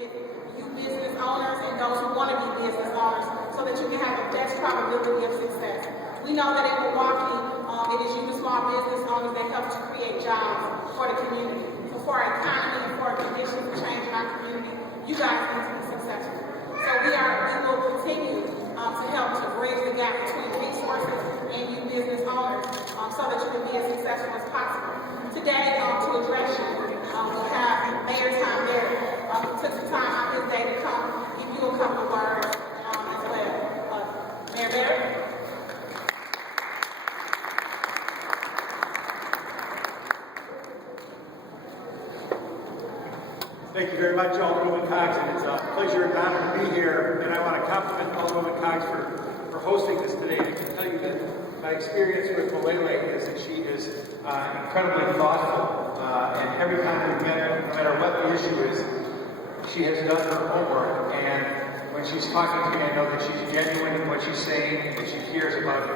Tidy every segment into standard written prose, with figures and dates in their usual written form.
with you business owners and those who want to be business owners so that you can have the best probability of success. We know that in Milwaukee, it is you, the small business owners, that help to create jobs for the community. So for our economy and for conditions to change in our community, you guys need to be successful. So we will continue to help to bridge the gap between resources and you business owners so that you can be as successful as possible. Today, to address you, we have Mayor Barrett, who took some time out his day to come give you a couple of words as well. Mayor Barrett? Thank you very much, Alderwoman Coggs, and it's a pleasure and honor to be here. And I want to compliment Alderwoman Coggs for hosting this today. And I can tell you that my experience with Malele is that she is incredibly thoughtful. And every time we met, no matter what the issue is, she has done her homework. And when she's talking to me, I know that she's genuine in what she's saying and that she cares about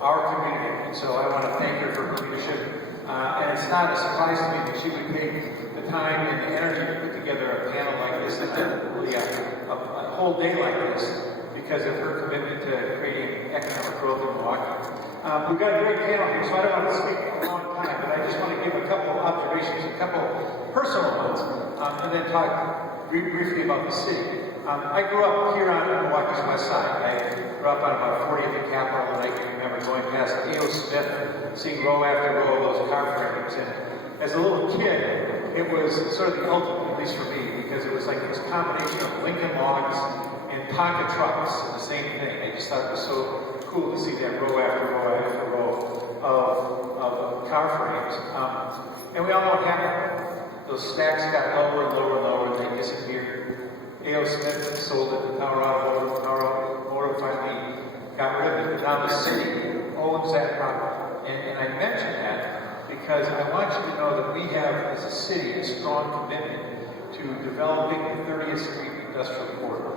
our community. And so I want to thank her for her leadership. And it's not a surprise to me that she would take the time and the energy to put together a panel like this and a whole day like this because of her commitment to creating economic growth in Milwaukee. We've got a great panel here, so I don't want to speak for a long time, but I just want to give a couple of observations, a couple personal ones, and then talk briefly about the city. I grew up here on Milwaukee's west side. I grew up on about 40th and Capitol, and I can remember going past A.O. Smith, seeing row after row of those car frames. And as a little kid, it was sort of the ultimate, at least for me, because it was like this combination of Lincoln logs and Tonka trucks, the same thing. I just thought it was so cool to see that row after row after row of car frames. And we all know what happened. Those stacks got lower and lower and lower, and they disappeared. A.O. Smith sold it to Tower Auto finally got rid of it. But now the city owns that property. And I mention that because I want you to know that we have, as a city, a strong commitment to developing the 30th Street Industrial Corridor.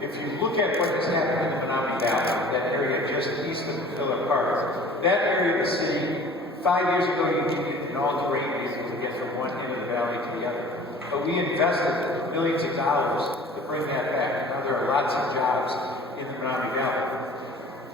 If you look at what has happened in the Menominee Valley, that area just east of Villa Park, that area of the city, 5 years ago you needed an all-terrain vehicle to get from one end of the valley to the other. But we invested millions of dollars to bring that back. Now there are lots of jobs in the Menominee Valley.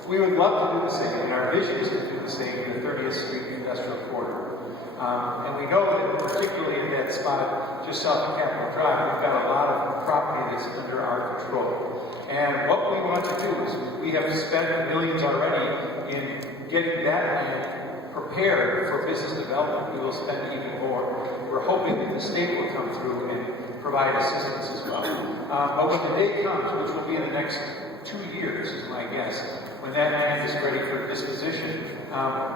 We would love to do the same, and our vision is to do the same in the 30th Street Industrial Corridor. And we know that particularly in that spot just south of Capitol Drive, we've got a lot of property that's under our control. And what we want to do is we have spent millions already in getting that land prepared for business development. We will spend even more. We're hoping that the state will come through and provide assistance as well. But when the day comes, which will be in the next 2 years, is my guess, when that land is ready for disposition,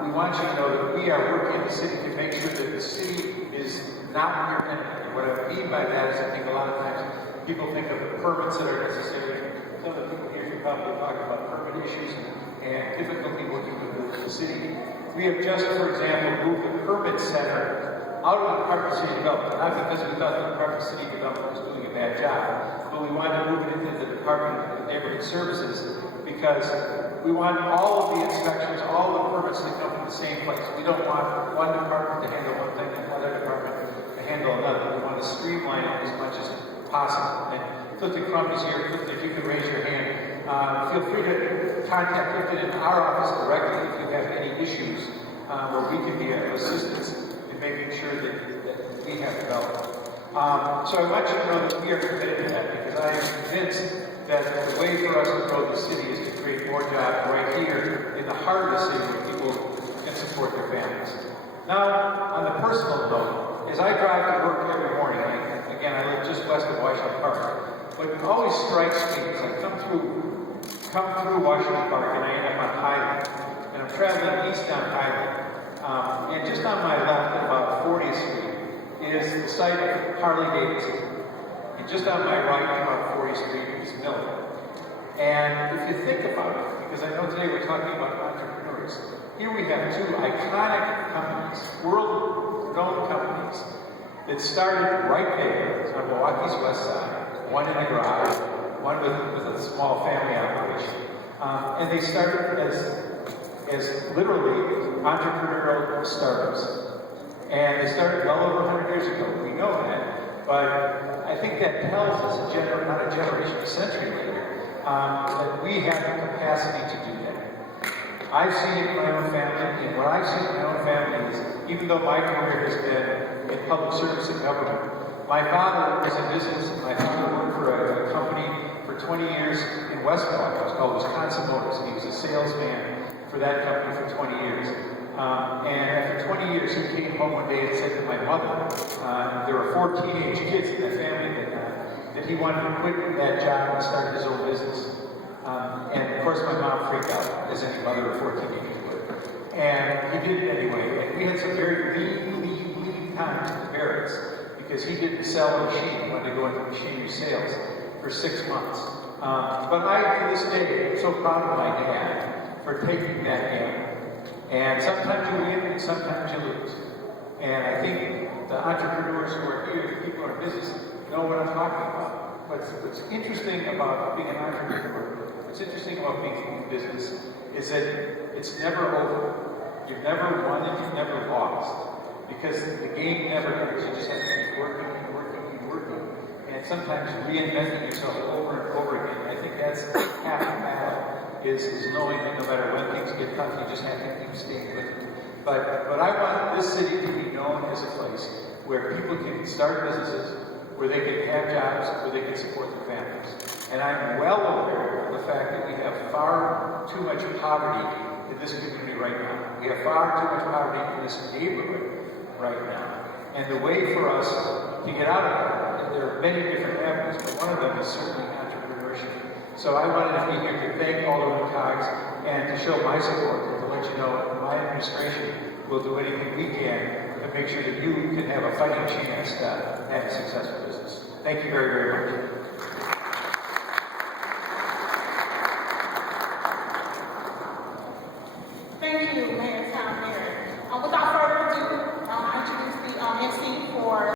we want you to know that we are working in the city to make sure that the city is not your enemy. And what I mean by that is I think a lot of times people think of the permits that are necessary. Some of the people here should probably talk about permit issues and difficulty working with the city. We have just, for example, moved the permit center out of the Department of City Development, not because we thought the Department of City Development was doing a bad job, but we wanted to move it into the Department of Neighborhood Services because we want all of the inspections, all the permits to come from the same place. We don't want one department to handle one thing and another department to handle another. We want to streamline it as much as possible. And Clifton Crump is here. Clifton, if you could raise your hand. Feel free to contact Clifton in our office directly if you have any issues where we can be of assistance in making sure that we have development. So I want you to know that we are committed to that because I am convinced that the way for us to grow the city is to create more jobs right here in the heart of the city where people can support their families. Now, on the personal note, as I drive to work every morning, again, I live just west of Washington Park, what always strikes me is I come through Washington Park and I end up on Highland, and I'm traveling east down Highland, and just on my left at about 40th Street is the site of Harley Davidson, and just on my right at about 40th Street is Miller. And if you think about it, because I know today we're talking about entrepreneurs, here we have two iconic companies, world-known companies, that started right there on Milwaukee's west side, one in a garage, one with a small family operation. And they started as literally entrepreneurial startups. And they started well over 100 years ago. We know that. But I I think that tells us, not a generation, a century later, that we have the capacity to do that. I've seen it in my own family, and what I've seen in my own family is, even though my career has been in public service and government, my father was in business. My father worked for a company for 20 years in West Milwaukee. It was called Wisconsin Motors, and he was a salesman for that company for 20 years. And after 20 years, he came home one day and said to my mother, there were 4 teenage kids in the family, that he wanted to quit that job and start his own business. And of course, my mom freaked out, as any mother of 4 teenagers would. And he did it anyway. And we had some very lean times at the Barretts, because he didn't sell a machine. He wanted to go into machinery sales for 6 months. But I, to this day, am so proud of my dad for taking that gamble. And sometimes you win and sometimes you lose. And I think the entrepreneurs who are here, the people who are in business, know what I'm talking about. What's interesting about being an entrepreneur, what's interesting about being in business, is that it's never over. You've never won and you've never lost. Because the game never ends. You just have to keep working and working and working. And sometimes reinventing yourself over and over again. I think that's half the battle, is knowing that no matter when things get tough, you just have to keep staying with it. But I want this city to be known as a place where people can start businesses, where they can have jobs, where they can support their families. And I'm well aware of the fact that we have far too much poverty in this community right now. We have far too much poverty in this neighborhood right now. And the way for us to get out of that, and there are many different avenues, but one of them is certainly entrepreneurship. So I wanted to be here to thank Alderwoman Coggs and to show my support and to let you know that my administration will do anything we can to make sure that you can have a fighting chance to have a successful business. Thank you very, very much.